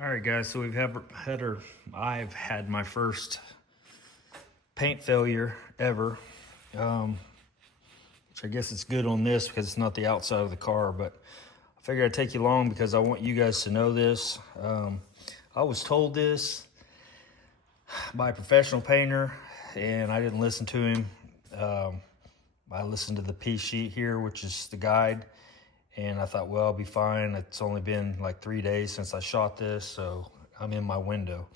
All right, guys, so I've had my first paint failure ever, which I guess it's good on this because it's not the outside of the car, but I figured I'd take you along because I want you guys to know this. I was told this by a professional painter, and I didn't listen to him. I listened to the piece sheet here, which is the guide, and I thought, well, I'll be fine. It's only been like 3 days since I shot this, so I'm in my window.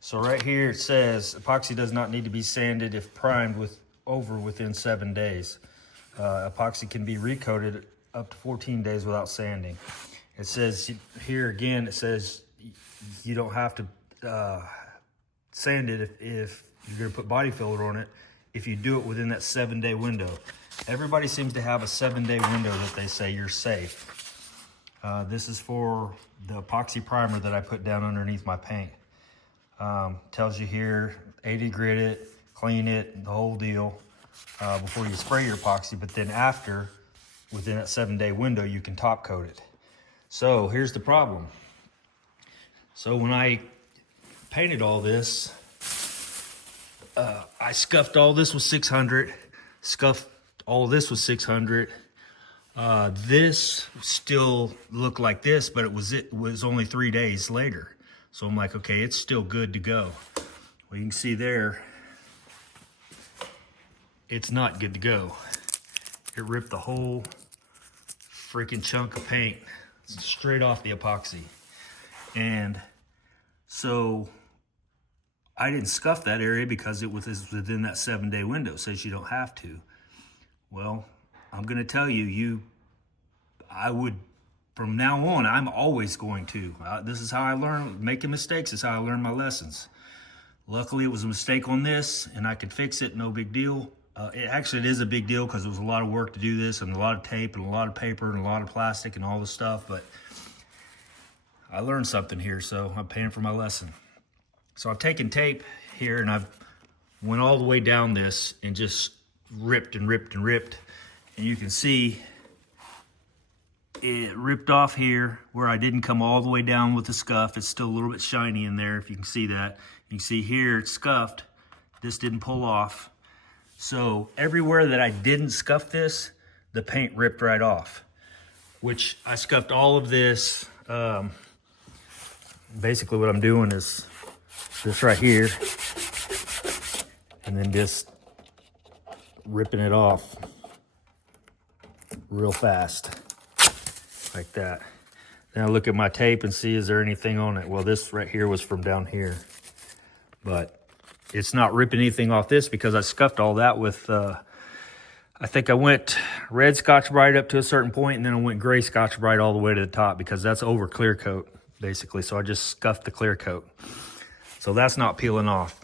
So right here it says, epoxy does not need to be sanded if primed within 7 days. Epoxy can be recoated up to 14 days without sanding. It says here again, it says you don't have to sand it if you're gonna put body filler on it, if you do it within that 7-day window. Everybody seems to have a 7-day window that they say you're safe. This is for the epoxy primer that I put down underneath my paint. Tells you here, 80 grit it, clean it, the whole deal, before you spray your epoxy. But then after, within that 7-day window, you can top coat it. So here's the problem. So when I painted all this, I scuffed all this with 600, scuffed all this was 600. This still looked like this, but it was only 3 days later. So I'm like, okay, it's still good to go. Well, you can see there, it's not good to go. It ripped the whole freaking chunk of paint straight off the epoxy. And so I didn't scuff that area because it was within that 7-day window. It says you don't have to. Well, I'm gonna tell you, I would, from now on, I'm always going to. This is how I learn, making mistakes is how I learn my lessons. Luckily, it was a mistake on this, and I could fix it, no big deal. It is a big deal because it was a lot of work to do this, and a lot of tape, and a lot of paper, and a lot of plastic, and all this stuff, but I learned something here, so I'm paying for my lesson. So I've taken tape here, and I've went all the way down this, and just ripped and ripped and ripped, and you can see it ripped off here where I didn't come all the way down with the scuff. It's still a little bit shiny in there, if you can see that. You can see here it's scuffed. This didn't pull off. So everywhere that I didn't scuff this, the paint ripped right off, which I scuffed all of this. Basically what I'm doing is this right here, and then just ripping it off real fast like that. Then I look at my tape and see, is there anything on it? Well, this right here was from down here, but it's not ripping anything off this because I scuffed all that with I think I went red Scotch-Brite up to a certain point, and then I went gray Scotch-Brite all the way to the top because that's over clear coat basically. So I just scuffed the clear coat, so that's not peeling off.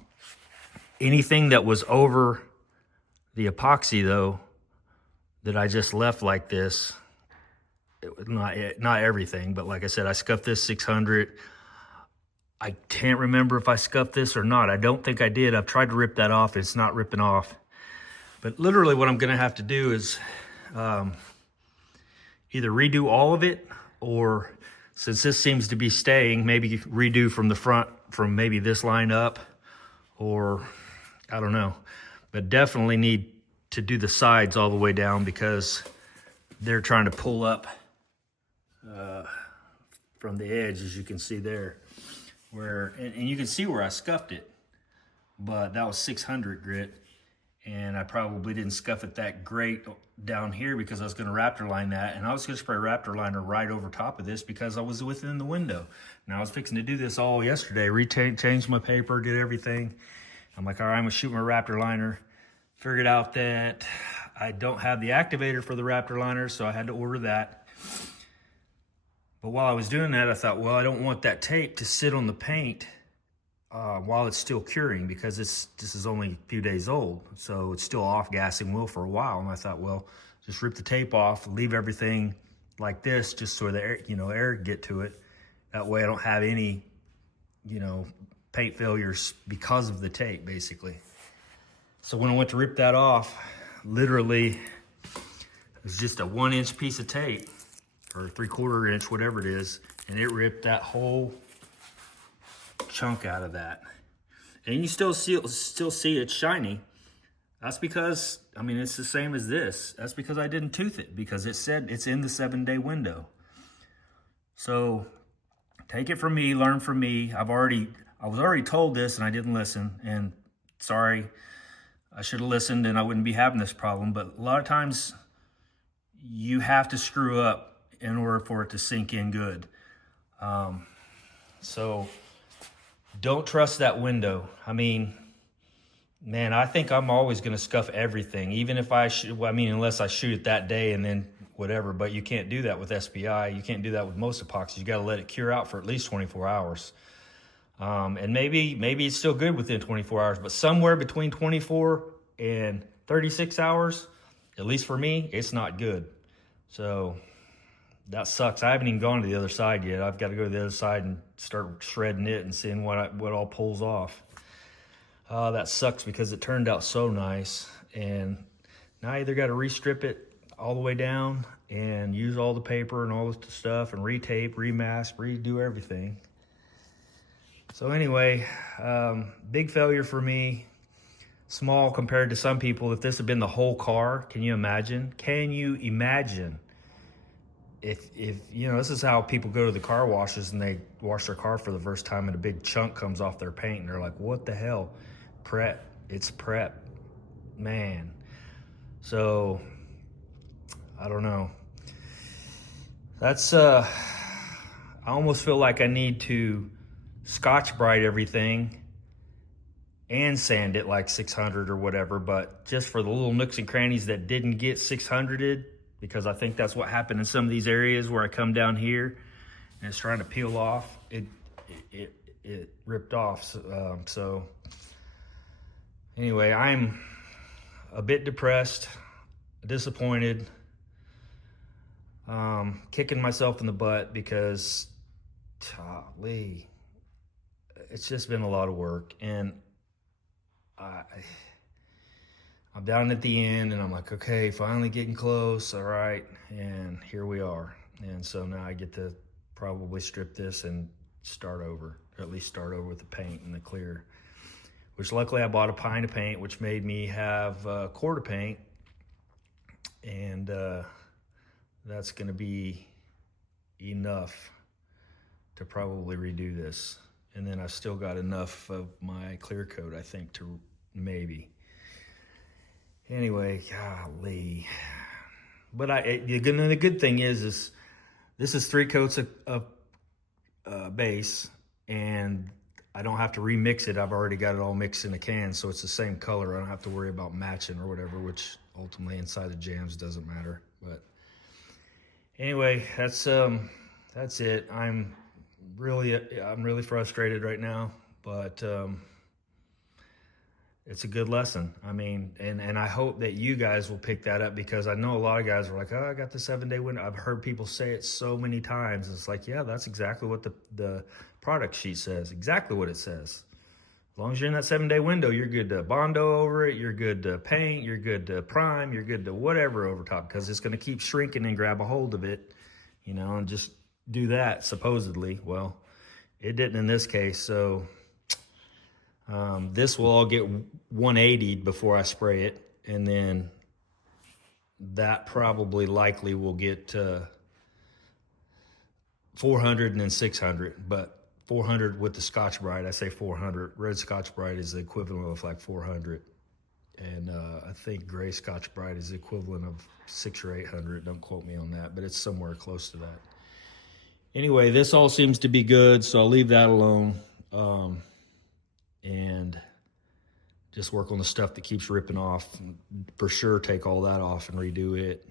Anything that was over the epoxy though, that I just left like this, it was not everything, but like I said, I scuffed this 600. I can't remember if I scuffed this or not. I don't think I did. I've tried to rip that off. It's not ripping off. But literally what I'm gonna have to do is either redo all of it, or since this seems to be staying, maybe redo from the front, from maybe this line up, or I don't know. But definitely need to do the sides all the way down because they're trying to pull up from the edge, as you can see there. And you can see where I scuffed it, but that was 600 grit, and I probably didn't scuff it that great down here because I was going to Raptor line that, and I was going to spray Raptor liner right over top of this because I was within the window. Now I was fixing to do this all yesterday, changed my paper, did everything. I'm like, all right, I'm gonna shoot my Raptor liner. Figured out that I don't have the activator for the Raptor liner, so I had to order that. But while I was doing that, I thought, well, I don't want that tape to sit on the paint while it's still curing, because this is only a few days old, so it's still off-gassing will for a while. And I thought, well, just rip the tape off, leave everything like this, just so the air, air can get to it. That way I don't have any, paint failures because of the tape, basically. So when I went to rip that off, literally, it was just a 1-inch piece of tape, or 3/4 inch, whatever it is, and it ripped that whole chunk out of that. And you still see it's shiny. That's because, I mean, it's the same as this. That's because I didn't tooth it, because it said it's in the 7-day window. So take it from me, learn from me. I was already told this and I didn't listen, and sorry, I should have listened and I wouldn't be having this problem. But a lot of times you have to screw up in order for it to sink in good. So don't trust that window. I mean, man, I think I'm always going to scuff everything, even if I shoot. I mean, unless I shoot it that day and then whatever. But you can't do that with SPI. You can't do that with most epoxies. You got to let it cure out for at least 24 hours. And maybe it's still good within 24 hours, but somewhere between 24 and 36 hours, at least for me, it's not good. So that sucks. I haven't even gone to the other side yet. I've got to go to the other side and start shredding it and seeing what all pulls off. That sucks because it turned out so nice. And now I either got to restrip it all the way down and use all the paper and all the stuff and retape, remask, redo everything. So anyway, big failure for me. Small compared to some people. If this had been the whole car, can you imagine? Can you imagine? If you know, this is how people go to the car washes and they wash their car for the first time and a big chunk comes off their paint and they're like, what the hell? Prep. It's prep. Man. So, I don't know. That's, I almost feel like I need to Scotch-Brite everything and sand it like 600 or whatever, but just for the little nooks and crannies that didn't get 600'd, because I think that's what happened in some of these areas where I come down here and it's trying to peel off. It ripped off. So anyway, I'm a bit depressed, disappointed, kicking myself in the butt because, golly, it's just been a lot of work. And I'm down at the end and I'm like, okay, finally getting close. All right. And here we are. And so now I get to probably strip this and start over, or at least start over with the paint and the clear, which luckily I bought a pint of paint, which made me have a quart of paint. And that's going to be enough to probably redo this. And then I've still got enough of my clear coat, I think, to maybe. Anyway, golly. But the good thing is this is 3 coats of base, and I don't have to remix it. I've already got it all mixed in a can, so it's the same color. I don't have to worry about matching or whatever, which ultimately inside the jams doesn't matter. But anyway, that's it. I'm really frustrated right now, but it's a good lesson. I mean, and I hope that you guys will pick that up, because I know a lot of guys are like, oh, I got the 7-day window. I've heard people say it so many times. It's like, yeah, that's exactly what the product sheet says, exactly what it says. As long as you're in that 7-day window, you're good to Bondo over it, you're good to paint, you're good to prime, you're good to whatever over top, because it's going to keep shrinking and grab a hold of it, you know, and just do that, supposedly. Well, it didn't in this case, so this will all get 180'd before I spray it, and then that probably likely will get 400 and then 600, but 400 with the Scotch-Brite. I say 400. Red Scotch-Brite is the equivalent of like 400, and I think gray Scotch-Brite is the equivalent of 600 or 800. Don't quote me on that, but it's somewhere close to that. Anyway, this all seems to be good, so I'll leave that alone. And just work on the stuff that keeps ripping off. For sure, take all that off and redo it.